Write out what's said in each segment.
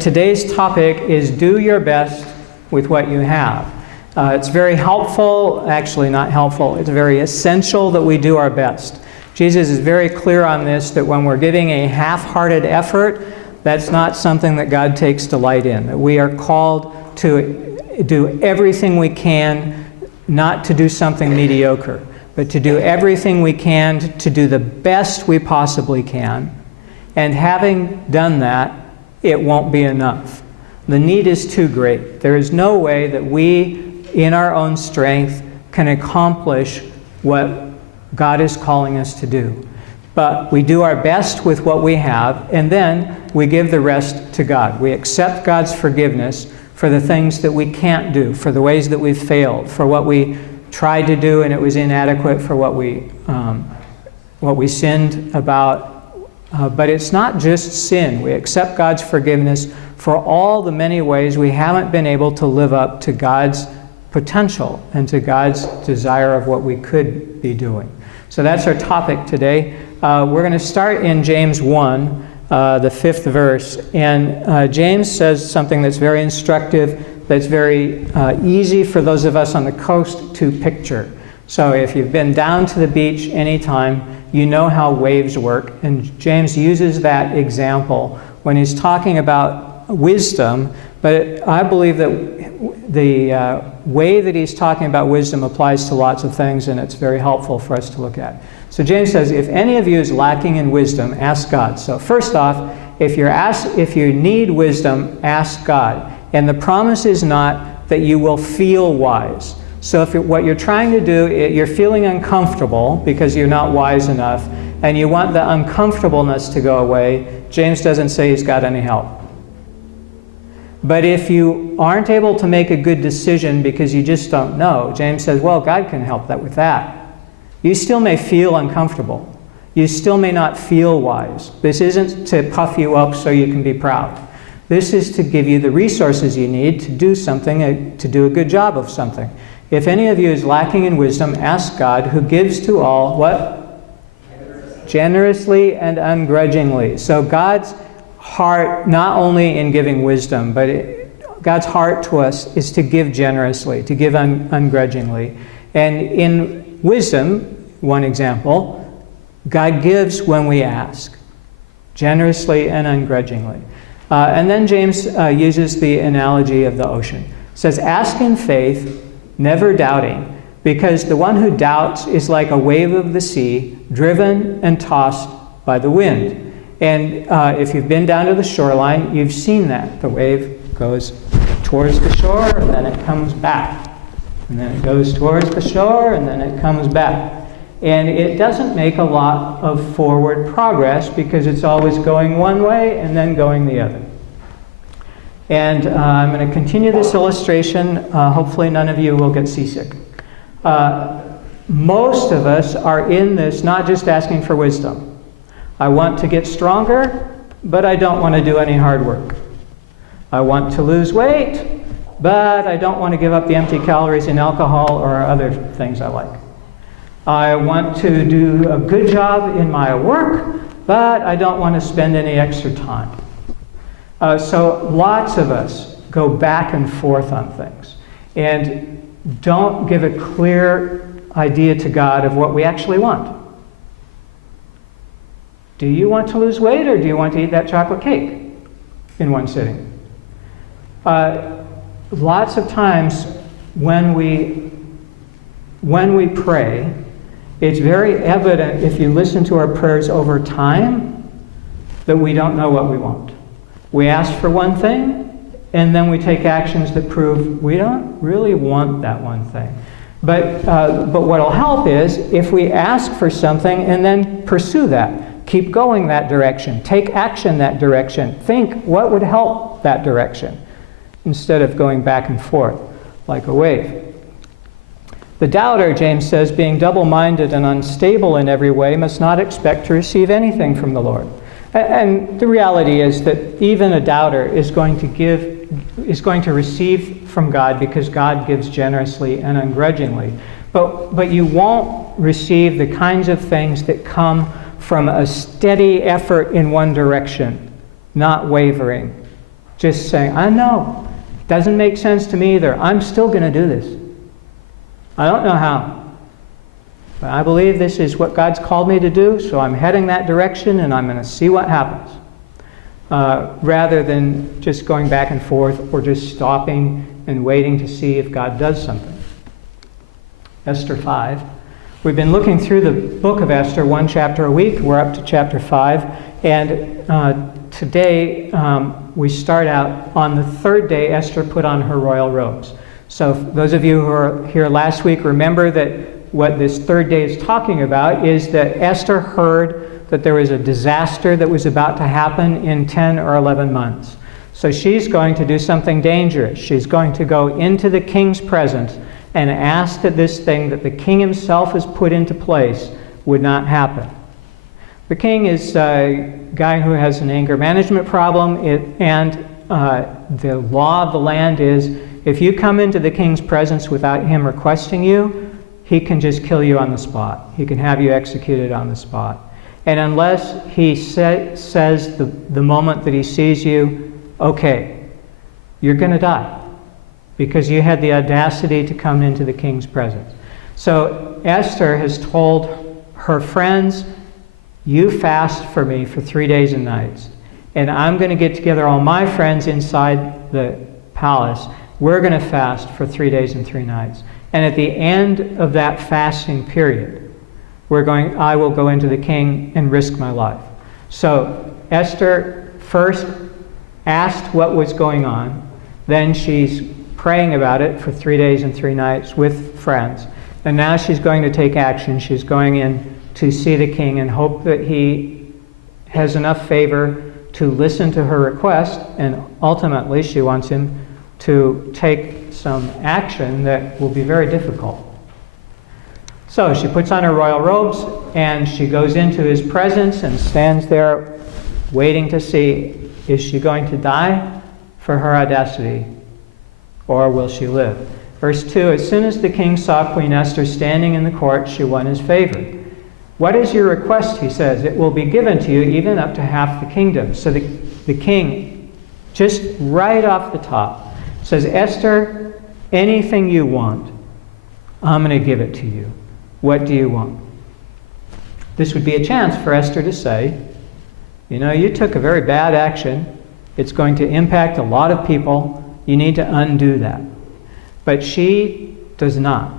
Today's topic is do your best with what you have. It's very helpful, actually not helpful, it's very essential that we do our best. Jesus is very clear on this, that when we're giving a half-hearted effort, that's not something that God takes delight in. That we are called to do everything we can, not to do something mediocre, but to do everything we can to do the best we possibly can. And having done that, it won't be enough. The need is too great. There is no way that we, in our own strength, can accomplish what God is calling us to do. But we do our best with what we have, and then we give the rest to God. We accept God's forgiveness for the things that we can't do, for the ways that we've failed, for what we tried to do and it was inadequate, for what we sinned about. But it's not just sin. We accept God's forgiveness for all the many ways we haven't been able to live up to God's potential and to God's desire of what we could be doing. So that's our topic today. We're going to start in James 1, the 5th verse. And James says something that's very instructive, that's very easy for those of us on the coast to picture. So if you've been down to the beach anytime, you know how waves work. And James uses that example when he's talking about wisdom. But I believe that the way that he's talking about wisdom applies to lots of things, and it's very helpful for us to look at. So James says, if any of you is lacking in wisdom, ask God. So first off, if you need wisdom, ask God. And the promise is not that you will feel wise. So if what you're trying to do, you're feeling uncomfortable because you're not wise enough, and you want the uncomfortableness to go away, James doesn't say he's got any help. But if you aren't able to make a good decision because you just don't know, James says, well, God can help with that. You still may feel uncomfortable. You still may not feel wise. This isn't to puff you up so you can be proud. This is to give you the resources you need to do something, to do a good job of something. If any of you is lacking in wisdom, ask God, who gives to all, what? Generously and ungrudgingly. So God's heart, not only in giving wisdom, but God's heart to us is to give generously, to give ungrudgingly. And in wisdom, one example, God gives when we ask, generously and ungrudgingly. And then James uses the analogy of the ocean. It says, ask in faith, never doubting, because the one who doubts is like a wave of the sea, driven and tossed by the wind. And if you've been down to the shoreline, you've seen that. The wave goes towards the shore, and then it comes back. And then it goes towards the shore, and then it comes back. And it doesn't make a lot of forward progress because it's always going one way and then going the other. And I'm going to continue this illustration. Hopefully none of you will get seasick. Most of us are in this not just asking for wisdom. I want to get stronger, but I don't want to do any hard work. I want to lose weight, but I don't want to give up the empty calories in alcohol or other things I like. I want to do a good job in my work, but I don't want to spend any extra time. So lots of us go back and forth on things and don't give a clear idea to God of what we actually want. Do you want to lose weight, or do you want to eat that chocolate cake in one sitting? Lots of times when we pray, it's very evident if you listen to our prayers over time that we don't know what we want. We ask for one thing, and then we take actions that prove we don't really want that one thing. But what will help is if we ask for something and then pursue that. Keep going that direction. Take action that direction. Think what would help that direction instead of going back and forth like a wave. The doubter, James says, being double-minded and unstable in every way, must not expect to receive anything from the Lord. And the reality is that even a doubter is going to receive from God because God gives generously and ungrudgingly. But you won't receive the kinds of things that come from a steady effort in one direction, not wavering, just saying, I know, doesn't make sense to me either. I'm still going to do this. I don't know how, but I believe this is what God's called me to do, so I'm heading that direction and I'm going to see what happens. Rather than just going back and forth or just stopping and waiting to see if God does something. Esther 5. We've been looking through the book of Esther, one chapter a week. We're up to chapter 5. And today we start out on the third day. Esther put on her royal robes. So those of you who were here last week, remember that what this third day is talking about is that Esther heard that there was a disaster that was about to happen in 10 or 11 months. So she's going to do something dangerous. She's going to go into the king's presence and ask that this thing that the king himself has put into place would not happen. The king is a guy who has an anger management problem, and the law of the land is if you come into the king's presence without him requesting you, he can just kill you on the spot. He can have you executed on the spot. And unless he says the moment that he sees you, okay, you're going to die because you had the audacity to come into the king's presence. So Esther has told her friends, you fast for me for 3 days and nights. And I'm going to get together all my friends inside the palace. We're going to fast for 3 days and 3 nights. And at the end of that fasting period, I will go into the king and risk my life. So Esther first asked what was going on. Then she's praying about it for 3 days and 3 nights with friends. And now she's going to take action. She's going in to see the king and hope that he has enough favor to listen to her request. And ultimately, she wants him to take some action that will be very difficult. So she puts on her royal robes and she goes into his presence and stands there waiting to see, is she going to die for her audacity or will she live? Verse 2, as soon as the king saw Queen Esther standing in the court, she won his favor. What is your request, he says? It will be given to you even up to half the kingdom. So the king, just right off the top, says, Esther, anything you want, I'm going to give it to you. What do you want? This would be a chance for Esther to say, you know, you took a very bad action. It's going to impact a lot of people. You need to undo that. But she does not.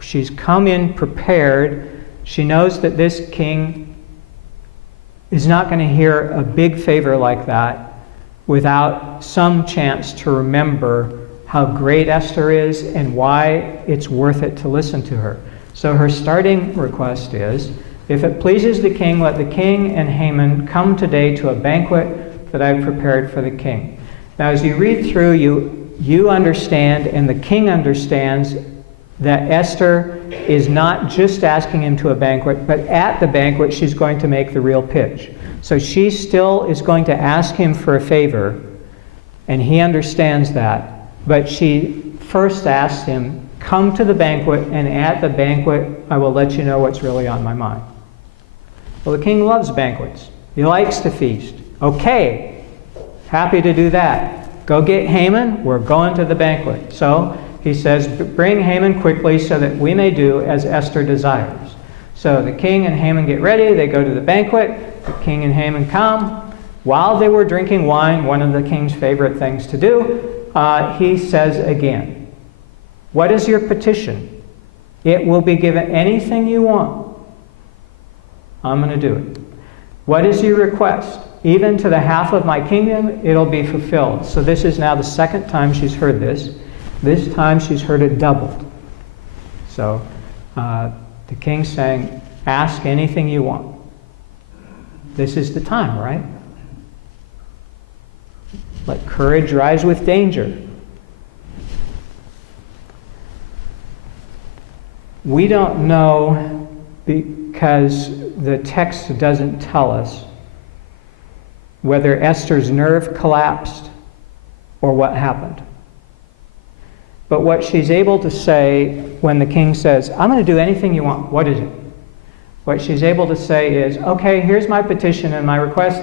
She's come in prepared. She knows that this king is not going to hear a big favor like that without some chance to remember how great Esther is and why it's worth it to listen to her. So her starting request is, if it pleases the king, let the king and Haman come today to a banquet that I've prepared for the king. Now as you read through, you understand, and the king understands, that Esther is not just asking him to a banquet, but at the banquet she's going to make the real pitch. So she still is going to ask him for a favor, and he understands that. But she first asks him, come to the banquet, and at the banquet I will let you know what's really on my mind. Well, the king loves banquets. He likes to feast. Okay, happy to do that. Go get Haman, we're going to the banquet. So he says, bring Haman quickly so that we may do as Esther desires. So the king and Haman get ready, they go to the banquet, the king and Haman come. While they were drinking wine, one of the king's favorite things to do, he says again, what is your petition? It will be given anything you want. I'm going to do it. What is your request? Even to the half of my kingdom, it'll be fulfilled. So this is now the second time she's heard this. This time she's heard it doubled. So the king's saying, ask anything you want. This is the time, right? Let courage rise with danger. We don't know, because the text doesn't tell us, whether Esther's nerve collapsed or what happened. But what she's able to say when the king says, I'm going to do anything you want, what is it? What she's able to say is, okay, here's my petition and my request,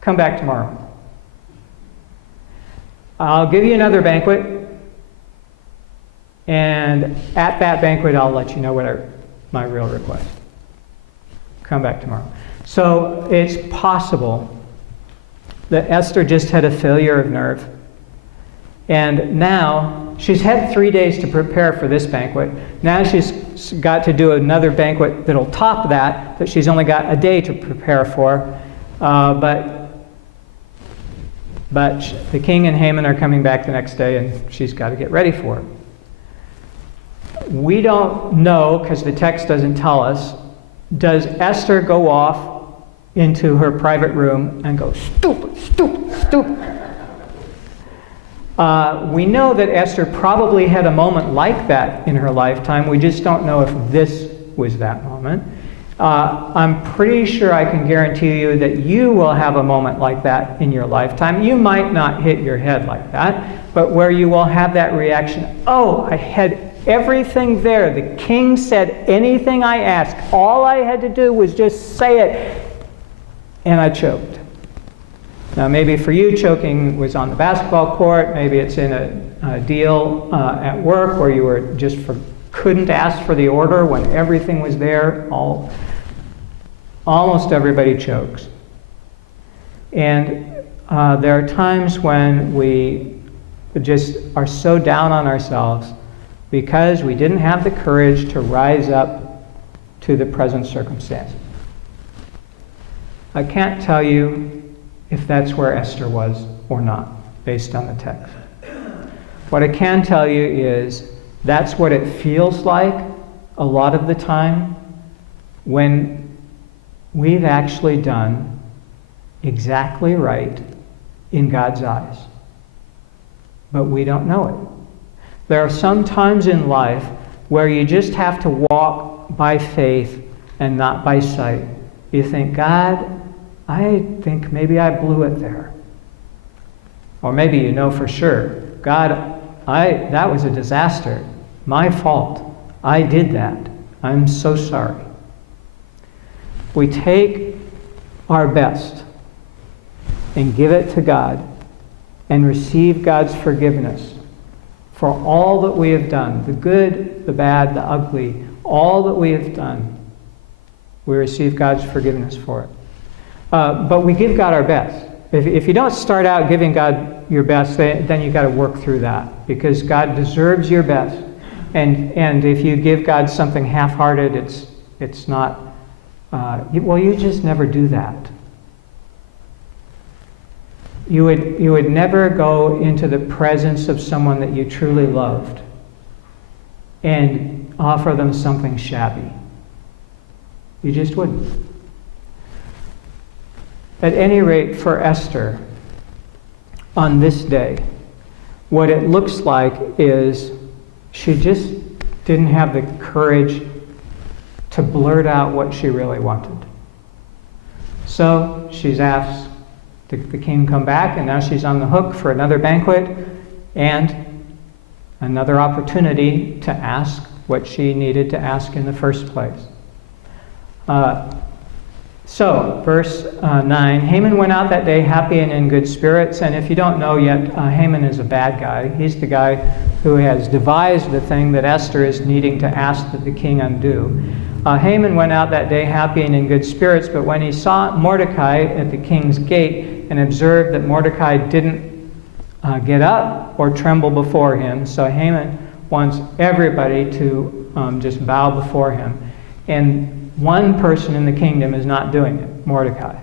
come back tomorrow. I'll give you another banquet, and at that banquet I'll let you know what my real request. Come back tomorrow. So it's possible that Esther just had a failure of nerve, and now she's had 3 days to prepare for this banquet. Now she's got to do another banquet that'll top that she's only got a day to prepare for. But the king and Haman are coming back the next day, and she's got to get ready for it. We don't know, because the text doesn't tell us, does Esther go off into her private room and go, stupid, stupid, stupid? We know that Esther probably had a moment like that in her lifetime. We just don't know if this was that moment. I'm pretty sure I can guarantee you that you will have a moment like that in your lifetime. You might not hit your head like that, but where you will have that reaction, oh, I had everything there. The king said anything I asked. All I had to do was just say it, and I choked. Now, maybe for you, choking was on the basketball court. Maybe it's in a deal at work where you were couldn't ask for the order when everything was there. Almost everybody chokes. And there are times when we just are so down on ourselves because we didn't have the courage to rise up to the present circumstance. I can't tell you if that's where Esther was or not, based on the text. What I can tell you is that's what it feels like a lot of the time when we've actually done exactly right in God's eyes. But we don't know it. There are some times in life where you just have to walk by faith and not by sight. You think, God, I think maybe I blew it there. Or maybe you know for sure, God, that was a disaster. My fault. I did that. I'm so sorry. We take our best and give it to God and receive God's forgiveness for all that we have done, the good, the bad, the ugly, all that we have done. We receive God's forgiveness for it. But we give God our best. If you don't start out giving God your best, then you've got to work through that, because God deserves your best. And if you give God something half-hearted, it's not. You just never do that. You would never go into the presence of someone that you truly loved and offer them something shabby. You just wouldn't. At any rate, for Esther, on this day, what it looks like is she just didn't have the courage to blurt out what she really wanted. So she's asked the king come back, and now she's on the hook for another banquet and another opportunity to ask what she needed to ask in the first place. So, verse 9, Haman went out that day happy and in good spirits. And if you don't know yet, Haman is a bad guy. He's the guy who has devised the thing that Esther is needing to ask that the king undo. Haman went out that day happy and in good spirits, but when he saw Mordecai at the king's gate and observed that Mordecai didn't get up or tremble before him, so Haman wants everybody to just bow before him. And one person in the kingdom is not doing it, Mordecai.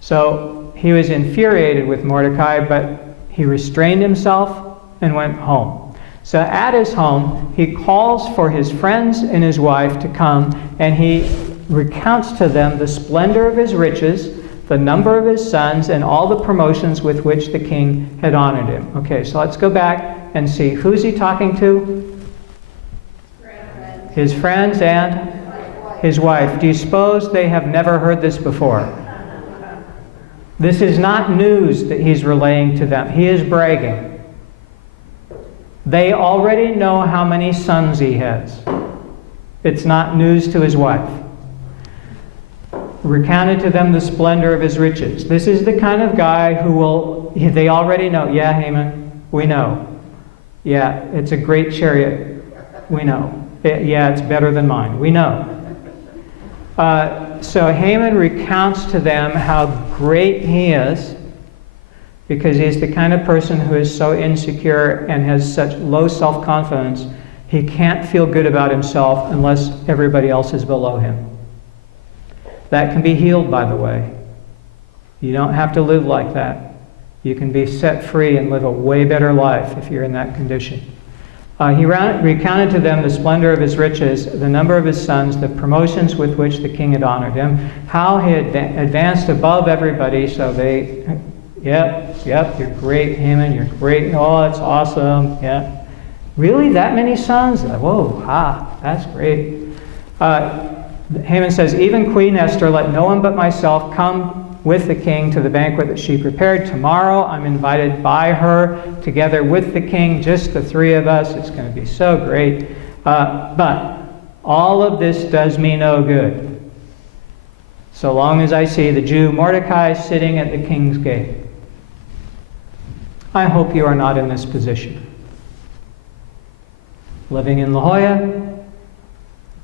So he was infuriated with Mordecai, but he restrained himself and went home. So at his home, he calls for his friends and his wife to come, and he recounts to them the splendor of his riches, the number of his sons, and all the promotions with which the king had honored him. Okay, so let's go back and see. Who's he talking to? His friends and his wife. Do you suppose they have never heard this before? This is not news that he's relaying to them. He is bragging. They already know how many sons he has. It's not news to his wife. Recounted to them the splendor of his riches. This is the kind of guy who they already know, yeah, Haman, We know. Yeah, it's a great chariot. We know. Yeah, it's better than mine. We know. So Haman recounts to them how great he is, because he's the kind of person who is so insecure and has such low self-confidence, he can't feel good about himself unless everybody else is below him. That can be healed, by the way. You don't have to live like that. You can be set free and live a way better life if you're in that condition. He recounted to them the splendor of his riches, the number of his sons, the promotions with which the king had honored him, how he had advanced above everybody, so they, yep, you're great, Haman, you're great, oh, that's awesome, yeah. Really, that many sons? Whoa, that's great. Haman says, even Queen Esther, let no one but myself come with the king to the banquet that she prepared. Tomorrow I'm invited by her together with the king, just the three of us. It's going to be so great. But all of this does me no good, so long as I see the Jew Mordecai sitting at the king's gate. I hope you are not in this position. Living in La Jolla,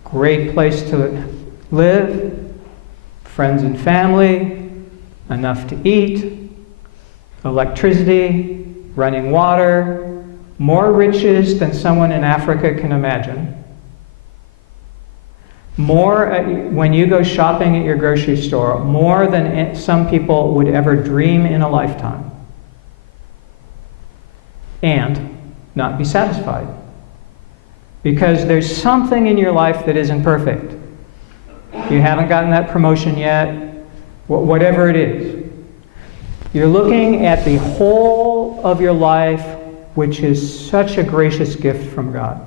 great place to live, friends and family, enough to eat, electricity, running water, more riches than someone in Africa can imagine. More, when you go shopping at your grocery store, more than some people would ever dream in a lifetime. And not be satisfied. Because there's something in your life that isn't perfect. You haven't gotten that promotion yet, whatever it is. You're looking at the whole of your life, which is such a gracious gift from God,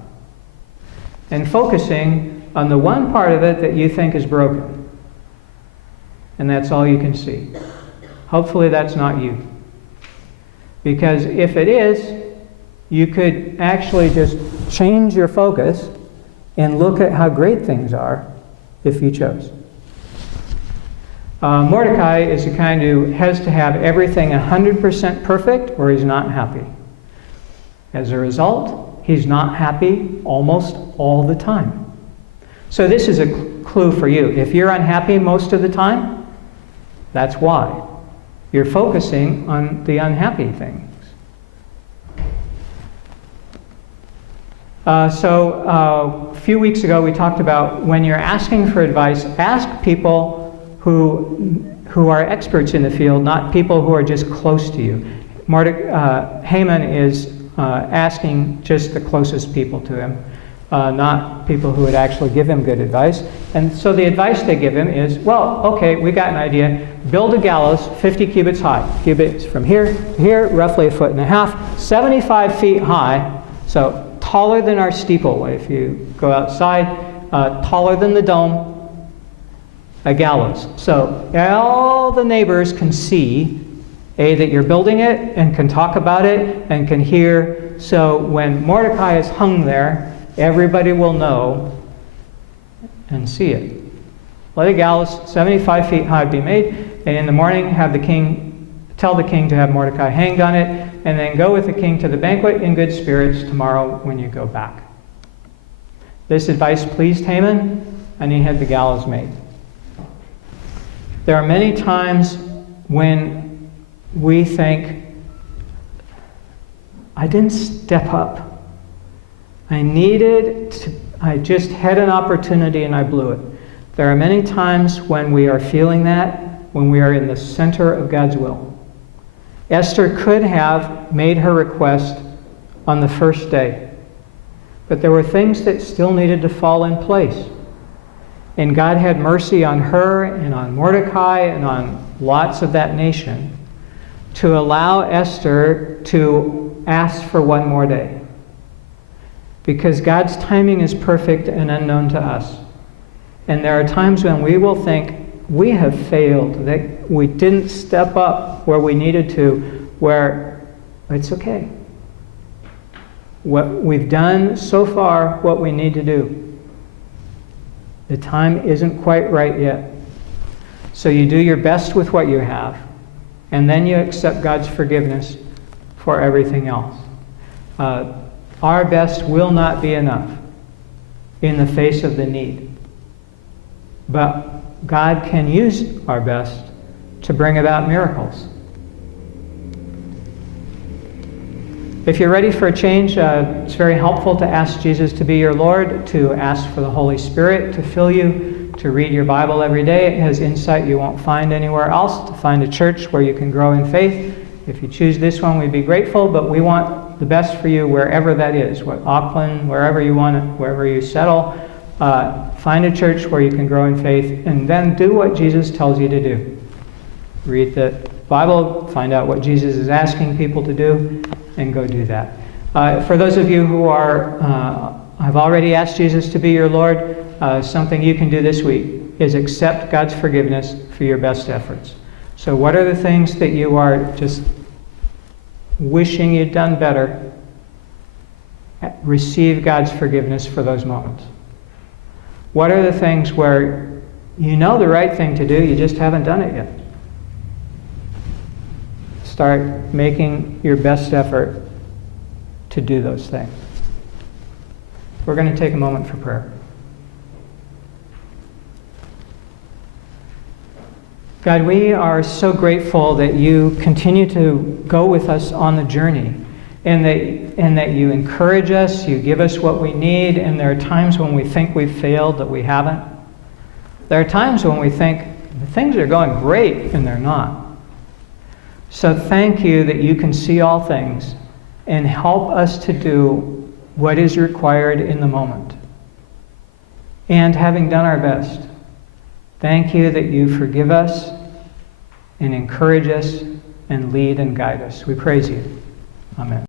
and focusing on the one part of it that you think is broken. And that's all you can see. Hopefully that's not you. Because if it is, you could actually just change your focus and look at how great things are if you chose. Mordecai is the kind who has to have everything 100% perfect or he's not happy. As a result, he's not happy almost all the time. So this is a clue for you. If you're unhappy most of the time, that's why. You're focusing on the unhappy things. A few weeks ago we talked about when you're asking for advice, ask people who are experts in the field, not people who are just close to you. Haman is asking just the closest people to him, not people who would actually give him good advice. And so the advice they give him is, well, okay, we got an idea. Build a gallows 50 cubits high. Cubits from here to here, roughly 1.5 feet, 75 feet high, so taller than our steeple if you go outside, taller than the dome, a gallows. So all the neighbors can see, that you're building it and can talk about it and can hear. So when Mordecai is hung there, everybody will know and see it. Let a gallows 75 feet high be made, and in the morning tell the king to have Mordecai hanged on it, and then go with the king to the banquet in good spirits tomorrow when you go back. This advice pleased Haman, and he had the gallows made. There are many times when we think, I didn't step up. I just had an opportunity and I blew it. There are many times when we are feeling that, when we are in the center of God's will. Esther could have made her request on the first day, but there were things that still needed to fall in place. And God had mercy on her and on Mordecai and on lots of that nation to allow Esther to ask for one more day. Because God's timing is perfect and unknown to us. And there are times when we will think we have failed, that we didn't step up where we needed to, where it's okay. What we've done so far, what we need to do. The time isn't quite right yet. So you do your best with what you have, and then you accept God's forgiveness for everything else. Our best will not be enough in the face of the need. But God can use our best to bring about miracles. If you're ready for a change, it's very helpful to ask Jesus to be your Lord, to ask for the Holy Spirit to fill you, to read your Bible every day. It has insight you won't find anywhere else, to find a church where you can grow in faith. If you choose this one, we'd be grateful, but we want the best for you wherever that is, Auckland, wherever you want it, wherever you settle. Find a church where you can grow in faith, and then do what Jesus tells you to do. Read the Bible, find out what Jesus is asking people to do, and go do that. For those of you who have already asked Jesus to be your Lord, something you can do this week is accept God's forgiveness for your best efforts. So what are the things that you are just wishing you'd done better? Receive God's forgiveness for those moments. What are the things where you know the right thing to do, you just haven't done it yet? Start making your best effort to do those things. We're going to take a moment for prayer. God, we are so grateful that you continue to go with us on the journey, and that you encourage us, you give us what we need, and there are times when we think we've failed that we haven't. There are times when we think things are going great and they're not. So thank you that you can see all things and help us to do what is required in the moment. And having done our best, thank you that you forgive us and encourage us and lead and guide us. We praise you. Amen.